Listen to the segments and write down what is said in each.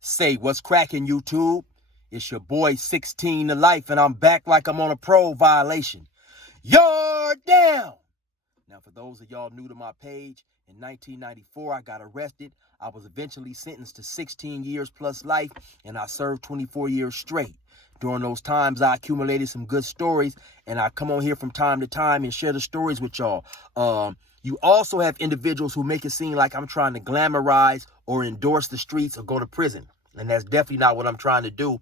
Say, what's cracking, YouTube? It's your boy 16 to life, and I'm back like I'm on a parole violation. You're down! Now, for those of y'all new to my page, in 1994, I got arrested. I was eventually sentenced to 16 years plus life, and I served 24 years straight. During those times, I accumulated some good stories, and I come on here from time to time and share the stories with y'all. You also have individuals who make it seem like I'm trying to glamorize or endorse the streets or go to prison. And that's definitely not what I'm trying to do.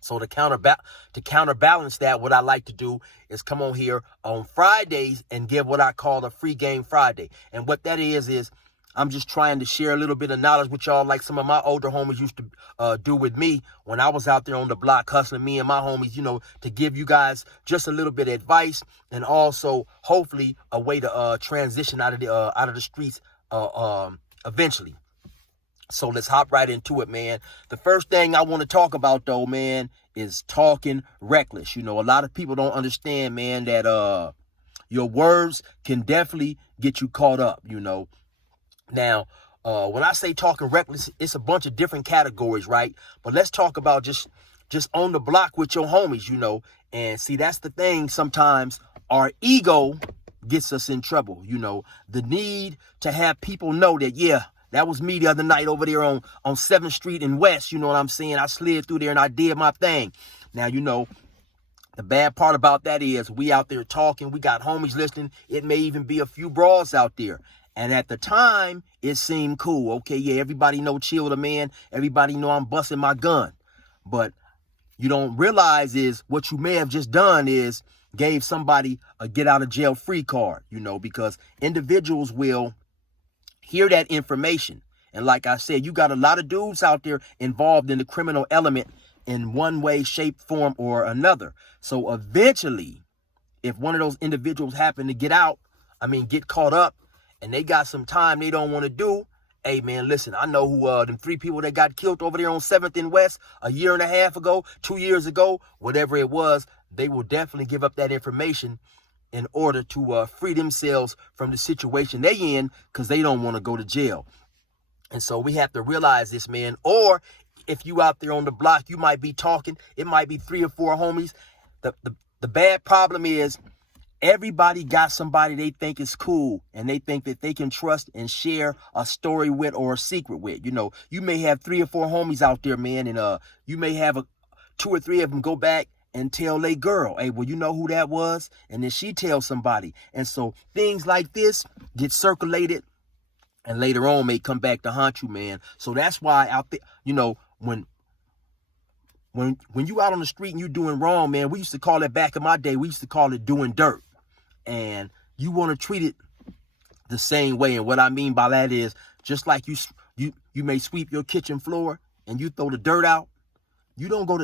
So to counterbalance that, what I like to do is come on here on Fridays and give what I call a free game Friday. And what that is I'm just trying to share a little bit of knowledge with y'all, like some of my older homies used to do with me when I was out there on the block hustling, me and my homies, to give you guys just a little bit of advice, and also hopefully a way to transition out of the streets eventually. So let's hop right into it, man. The first thing I want to talk about, though, man, is talking reckless. A lot of people don't understand, man, that your words can definitely get you caught up, Now, when I say talking reckless, it's a bunch of different categories, right? But let's talk about just on the block with your homies, And see, that's the thing. Sometimes our ego gets us in trouble, The need to have people know that, yeah, that was me the other night over there on 7th Street in West, you know what I'm saying? I slid through there and I did my thing. Now, the bad part about that is we out there talking, we got homies listening. It may even be a few bras out there. And at the time, it seemed cool. Okay, yeah, everybody know chill the man. Everybody know I'm busting my gun. But you don't realize is what you may have just done is gave somebody a get out of jail free card, because individuals will hear that information. And like I said, you got a lot of dudes out there involved in the criminal element in one way, shape, form, or another. So eventually, if one of those individuals happen to get caught up, and they got some time they don't want to do, hey, man, listen, I know who them 3 people that got killed over there on 7th and West a year and a half ago, 2 years ago, whatever it was, they will definitely give up that information in order to free themselves from the situation they in, because they don't want to go to jail. And so we have to realize this, man. Or if you out there on the block, you might be talking. It might be 3 or 4 homies. The bad problem is everybody got somebody they think is cool and they think that they can trust and share a story with or a secret with. You may have 3 or 4 homies out there, man, and you may have 2 or 3 of them go back and tell they girl, hey, well, you know who that was? And then she tells somebody. And so things like this get circulated and later on may come back to haunt you, man. So that's why out there, when you out on the street and you doing wrong, man, we used to call it back in my day, we used to call it doing dirt. And you want to treat it the same way. And what I mean by that is just like you may sweep your kitchen floor and you throw the dirt out. You don't go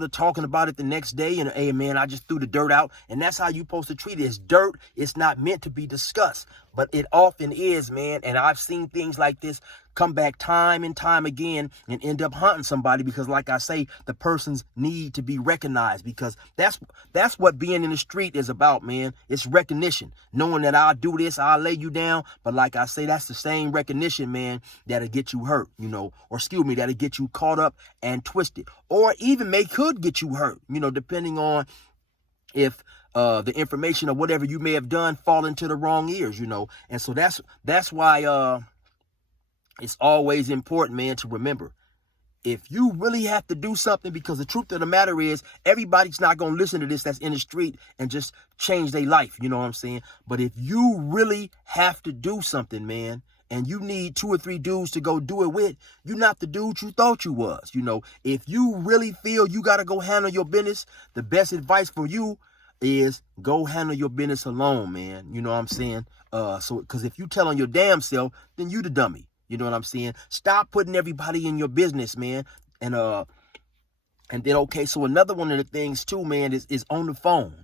to talking about it the next day and, hey, man, I just threw the dirt out. And that's how you're supposed to treat it. It's dirt. It's not meant to be discussed, but it often is, man. And I've seen things like this come back time and time again and end up haunting somebody because, like I say, the person's need to be recognized, because that's what being in the street is about, man. It's recognition, knowing that I'll do this, I'll lay you down. But like I say, that's the same recognition, man, that'll get you hurt, that'll get you caught up and twisted, or even could get you hurt, depending on if the information or whatever you may have done fall into the wrong ears, And so that's why it's always important, man, to remember, if you really have to do something, because the truth of the matter is everybody's not going to listen to this that's in the street and just change their life. You know what I'm saying? But if you really have to do something, man, and you need 2 or 3 dudes to go do it with, you're not the dude you thought you was. If you really feel you got to go handle your business, the best advice for you is go handle your business alone, man. You know what I'm saying? Because if you tell on your damn self, then you the dummy. You know what I'm saying? Stop putting everybody in your business, man. And then, okay, so another one of the things too, man, is on the phone.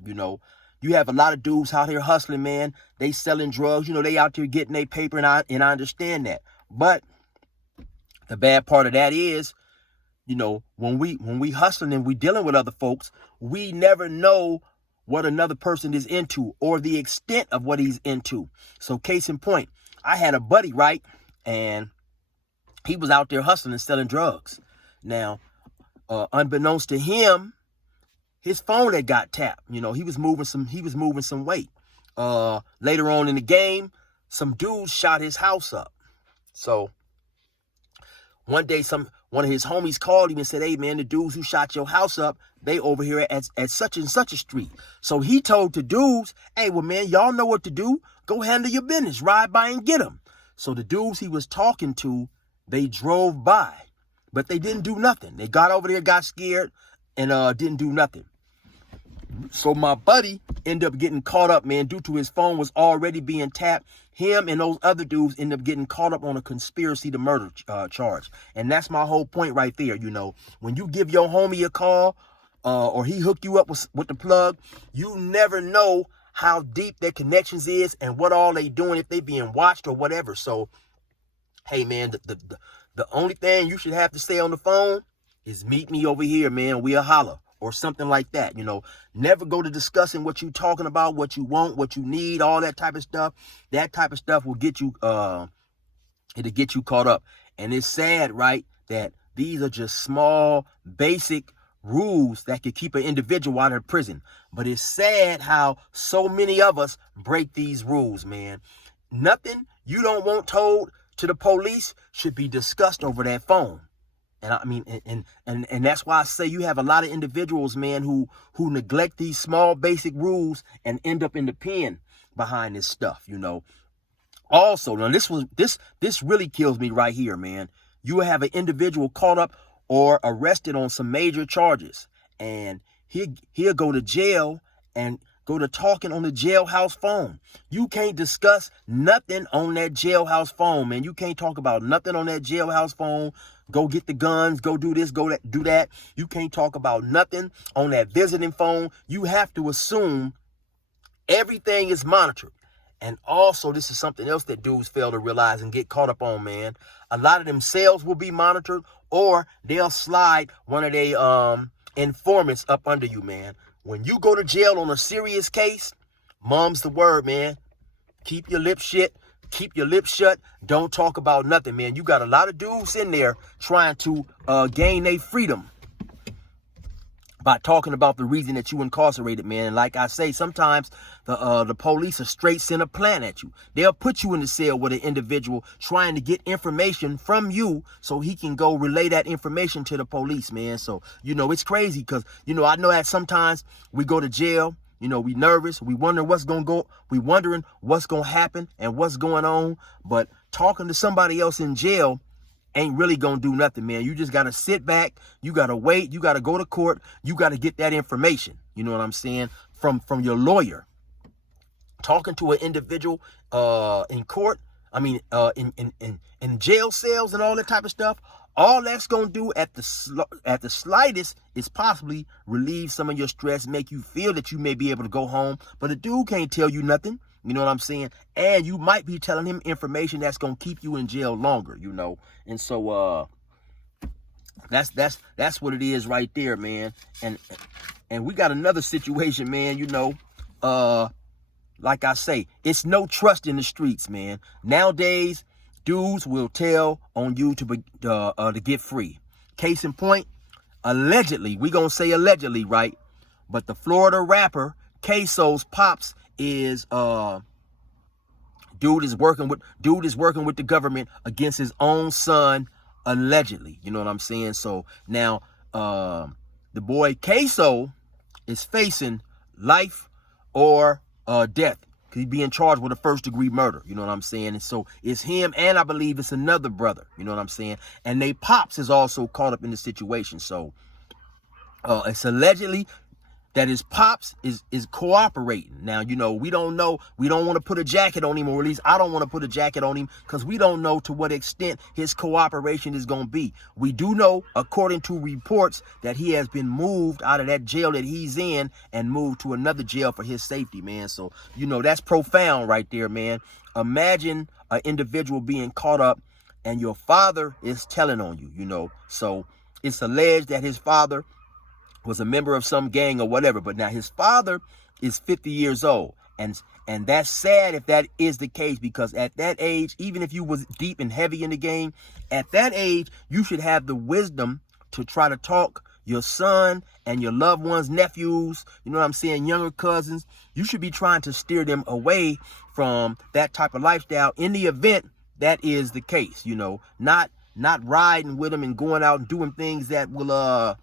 You have a lot of dudes out here hustling, man. They selling drugs. They out there getting their paper, and I understand that. But the bad part of that is, when we hustling and we dealing with other folks, we never know what another person is into or the extent of what he's into. So case in point, I had a buddy, right? And He was out there hustling and selling drugs. Now, unbeknownst to him, his phone had got tapped. You know, he was moving some weight. Later on in the game, some dudes shot his house up. So one day, one of his homies called him and said, "Hey man, the dudes who shot your house up, they over here at such and such a street." So he told the dudes, "Hey, well man, y'all know what to do. Go handle your business. Ride by and get them." So the dudes he was talking to, they drove by, but they didn't do nothing. They got over there, got scared, and didn't do nothing. So my buddy ended up getting caught up, man, due to his phone was already being tapped. Him and those other dudes ended up getting caught up on a conspiracy to murder charge. And that's my whole point right there. You know, when you give your homie a call or he hooked you up with the plug, you never know how deep their connections is and what all they doing, if they being watched or whatever. So, hey, man, the only thing you should have to say on the phone is meet me over here, man. We'll holler. Or something like that. You know, never go to discussing what you talking about, what you want, what you need, all that type of stuff. That type of stuff will get you, it'll get you caught up. And it's sad, right, that these are just small, basic rules that could keep an individual out of prison. But it's sad how so many of us break these rules, man. Nothing you don't want told to the police should be discussed over that phone. And I mean, and that's why I say you have a lot of individuals, man, who neglect these small basic rules and end up in the pen behind this stuff, you know. Also, now this really kills me right here, man. You have an individual caught up or arrested on some major charges, and he'll go to jail and go to talking on the jailhouse phone. You can't discuss nothing on that jailhouse phone, man. You can't talk about nothing on that jailhouse phone. Go get the guns, go do this, go do that. You can't talk about nothing on that visiting phone. You have to assume everything is monitored. And also, this is something else that dudes fail to realize and get caught up on, man. A lot of them cells will be monitored, or they'll slide one of their informants up under you, man. When you go to jail on a serious case, mom's the word, man. Keep your lips shut. Keep your lips shut. Don't talk about nothing, man. You got a lot of dudes in there trying to gain their freedom by talking about the reason that you incarcerated, man. And like I say, sometimes the police are straight send a plan at you. They'll put you in the cell with an individual trying to get information from you so he can go relay that information to the police, man. So, you know, it's crazy because, you know, I know that sometimes we go to jail. You know, we nervous. We wonder what's going to go. We wondering what's going to happen and what's going on. But talking to somebody else in jail ain't really going to do nothing, man. You just got to sit back. You got to wait. You got to go to court. You got to get that information. You know what I'm saying? From your lawyer. Talking to an individual in court. I mean, in jail cells and all that type of stuff. All that's going to do at the slightest is possibly relieve some of your stress, make you feel that you may be able to go home. But a dude can't tell you nothing. You know what I'm saying? And you might be telling him information that's going to keep you in jail longer, you know. And so that's what it is right there, man. And we got another situation, man, you know. Like I say, it's no trust in the streets, man. Nowadays, dudes will tell on you to get free. Case in point, allegedly, we gonna say allegedly, right? But the Florida rapper Queso's pops is dude is working with the government against his own son, allegedly. You know what I'm saying? So now the boy Queso is facing life or death. He's being charged with a first-degree murder. You know what I'm saying? And so it's him, and I believe it's another brother. You know what I'm saying? And they pops is also caught up in the situation. So it's allegedly that his pops is cooperating. Now, you know, we don't know. We don't want to put a jacket on him, or at least I don't want to put a jacket on him, because we don't know to what extent his cooperation is going to be. We do know, according to reports, that he has been moved out of that jail that he's in and moved to another jail for his safety, man. So, you know, that's profound right there, man. Imagine an individual being caught up and your father is telling on you, you know. So it's alleged that his father was a member of some gang or whatever, but now his father is 50 years old, and And that's sad if that is the case, because at that age, even if you was deep and heavy in the game, at that age, you should have the wisdom to try to talk your son and your loved ones, nephews, you know what I'm saying, younger cousins. You should be trying to steer them away from that type of lifestyle in the event that is the case, you know, not riding with them and going out and doing things that will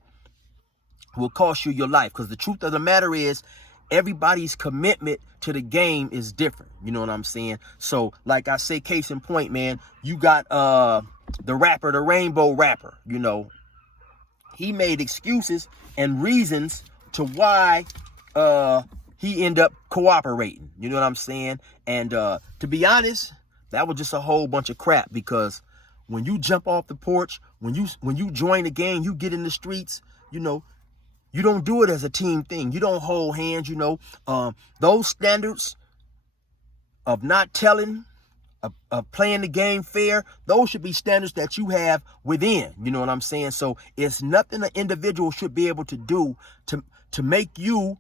cost you your life. Because the truth of the matter is, everybody's commitment to the game is different. You know what I'm saying? So, like I say, case in point, man, you got the rapper, the Rainbow Rapper, you know. He made excuses and reasons to why he ended up cooperating. You know what I'm saying? And to be honest, that was just a whole bunch of crap, because when you jump off the porch, when you join the game, you get in the streets, you know, you don't do it as a team thing. You don't hold hands, you know. Those standards of not telling, of playing the game fair, those should be standards that you have within. You know what I'm saying? So it's nothing an individual should be able to do to make you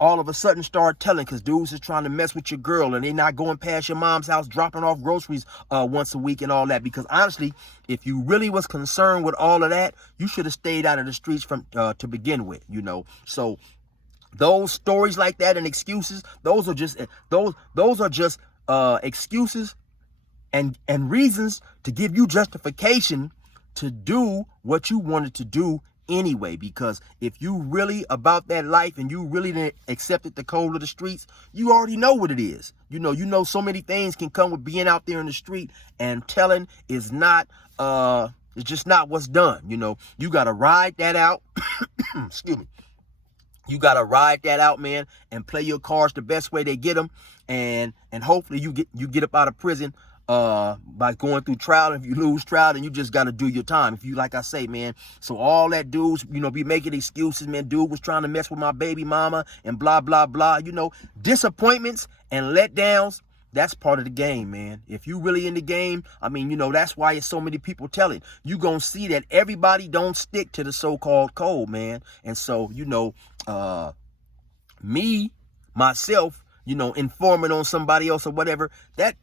all of a sudden start telling, because dudes is trying to mess with your girl and they not going past your mom's house, dropping off groceries once a week and all that. Because honestly, if you really was concerned with all of that, you should have stayed out of the streets from to begin with, you know. So those stories like that and excuses, those are just excuses and reasons to give you justification to do what you wanted to do anyway. Because if you really about that life and you really didn't accept the cold of the streets, you already know what it is. You know so many things can come with being out there in the street, and telling is not it's just not what's done. You know, you got to ride that out. Excuse me. You got to ride that out, man, and play your cards the best way they get them, and hopefully you get up out of prison by going through trial. If you lose trial, then you just got to do your time. If you, like I say, man, so all that dudes, you know, be making excuses, man, dude was trying to mess with my baby mama and blah, blah, blah, you know, disappointments and letdowns, that's part of the game, man. If you really in the game, I mean, you know, that's why it's so many people telling. You gonna see that everybody don't stick to the so-called code, man. And so, you know, myself, you know, informing on somebody else or whatever, that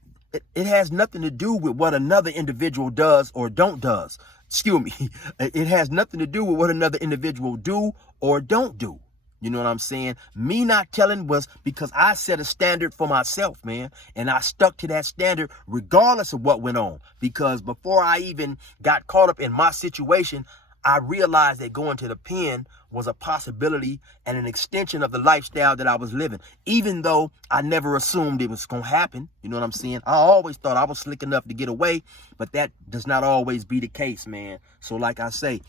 it has nothing to do with what another individual does or don't does. Excuse me. It has nothing to do with what another individual do or don't do. You know what I'm saying? Me not telling was because I set a standard for myself, man. And I stuck to that standard regardless of what went on. Because before I even got caught up in my situation, I realized that going to the pen was a possibility and an extension of the lifestyle that I was living, even though I never assumed it was going to happen. You know what I'm saying? I always thought I was slick enough to get away, but that does not always be the case, man. So like I say,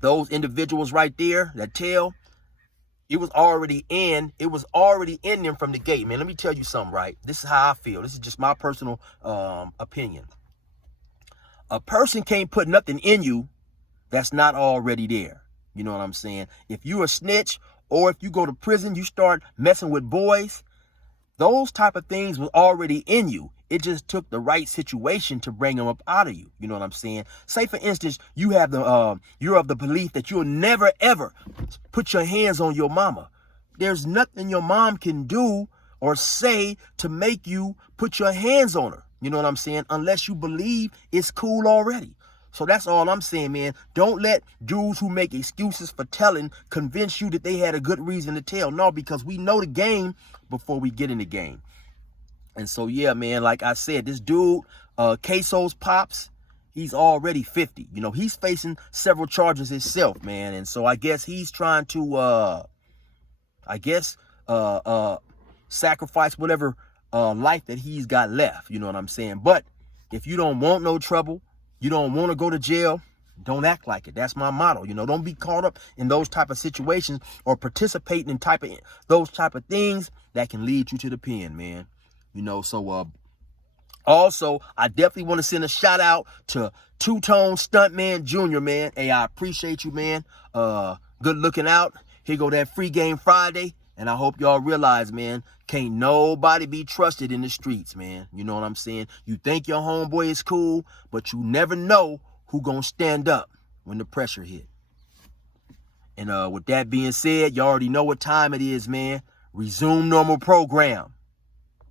those individuals right there that tell, it was already in them from the gate, man. Let me tell you something, right? This is how I feel. This is just my personal opinion. A person can't put nothing in you that's not already there. You know what I'm saying? If you a snitch, or if you go to prison, you start messing with boys, those type of things were already in you. It just took the right situation to bring them up out of you. You know what I'm saying? Say, for instance, you have you're of the belief that you'll never, ever put your hands on your mama. There's nothing your mom can do or say to make you put your hands on her. You know what I'm saying? Unless you believe it's cool already. So that's all I'm saying, man. Don't let dudes who make excuses for telling convince you that they had a good reason to tell. No, because we know the game before we get in the game. And so, yeah, man, like I said, this dude, Queso's pops, he's already 50. You know, he's facing several charges himself, man. And so I guess he's trying to, sacrifice whatever life that he's got left. You know what I'm saying? But if you don't want no trouble, you don't want to go to jail, don't act like it. That's my motto. You know, don't be caught up in those type of situations or participating in those type of things that can lead you to the pen, man. You know, so also, I definitely want to send a shout out to Two-Tone Stuntman Jr., man. Hey, I appreciate you, man. Good looking out. Here go that free game Friday. And I hope y'all realize, man, can't nobody be trusted in the streets, man. You know what I'm saying? You think your homeboy is cool, but you never know who gonna stand up when the pressure hit. And with that being said, you already know what time it is, man. Resume normal program.